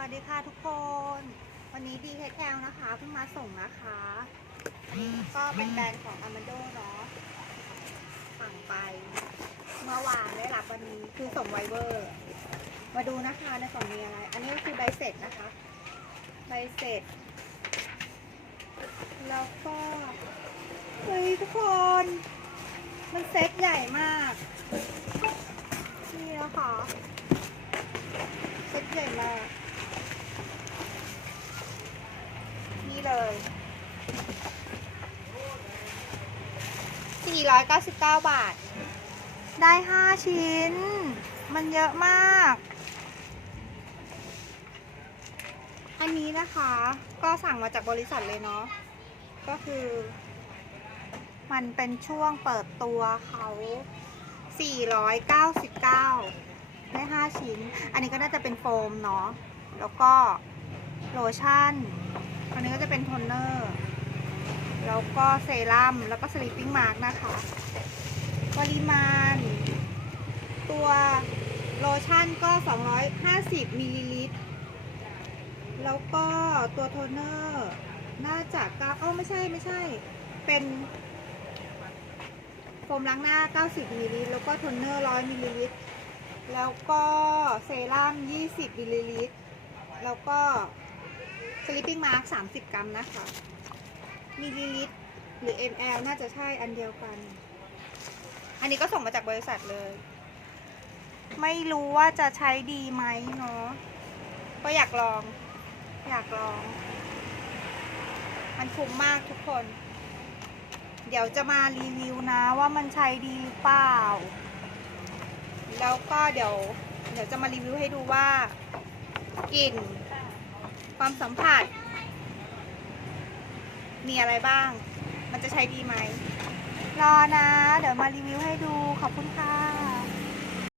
วัสดีค่ะทุกคน วันนี้ DHL นะคะเพิ่งมาส่งนะคะ อันนี้ก็เป็นแบรนด์ของ Amado เนาะสั่งไป เมื่อวานได้รับวันนี้คือส่งไวเวอร์ มาดูนะคะในกล่องมีอะไร อันนี้ก็คือใบเสร็จนะคะ ใบเสร็จ แล้วก็เฮ้ยทุกคน มันเซ็ตใหญ่มาก นี่นะคะเซ็ตใหญ่มาก นี่ เลย 499 บาท ได้ 5 ชิ้น มันเยอะมาก อันนี้นะคะ ก็สั่งมาจากบริษัทเลยเนาะ ก็คือ มันเป็นช่วงเปิดตัวเขา 499 ได้ 5 ชิ้น อันนี้ก็น่าจะเป็นโฟมเนาะ แล้วก็โลชั่น อันนี้ก็จะเป็นโทนเนอร์ แล้วก็เซรั่ม แล้วก็สลิปปิ้งมาร์กนะคะ ปริมาณ ตัวโลชั่นก็ 250มิลลิลิตร แล้วก็ตัวโทนเนอร์ น่าจะก้าเอ้าไม่ใช่ไม่ใช่ เป็นโฟมล้างหน้า 90มิลลิลิตร แล้วก็โทนเนอร์ 100มิลลิลิตร แล้วก็เซรั่ม 20มิลลิลิตร แล้วก็ สลิปปิ้งมาร์ก30กรัมนะคะ มิลลิลิตรหรือ ml น่าจะใช่อันเดียวกัน อันนี้ก็ส่งมาจากบริษัทเลย ไม่รู้ว่าจะใช้ดีไหมเนาะ ก็อยากลอง อยากลอง มันคุ้มมากทุกคน เดี๋ยวจะมารีวิวนะว่ามันใช้ดีเปล่า แล้วก็เดี๋ยว เดี๋ยวจะมารีวิวให้ดูว่ากลิ่น ความสัมผัส มีอะไรบ้าง มันจะใช้ดีไหม รอนะ เดี๋ยวมารีวิวให้ดู ขอบคุณค่ะ